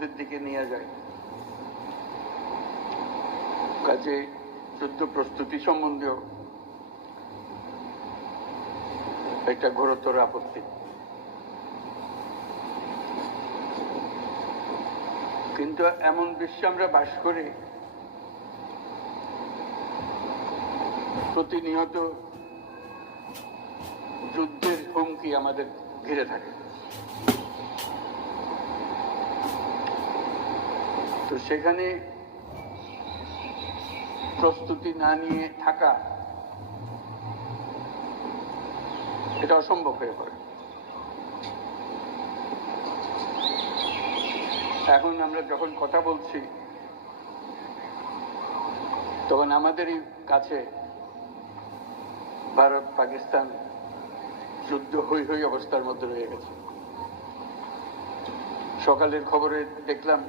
দিকে নিয়ে যায়। কাজে যুদ্ধ প্রস্তুতি সম্বন্ধেও একটা ঘোরতর আপত্তি। কিন্তু এমন বিশ্বে আমরা বাস করি, প্রতিনিয়ত যুদ্ধের হুমকি আমাদের ঘিরে থাকে। তো সেখানে প্রস্তুতি না নিয়ে থাকা এটা অসম্ভব হয়ে পড়ে। এখন আমরা যখন কথা বলছি তখন আমাদেরই কাছে ভারত পাকিস্তান যুদ্ধ হই হই অবস্থার মধ্যে রয়ে গেছে। সকালের খবরে দেখলাম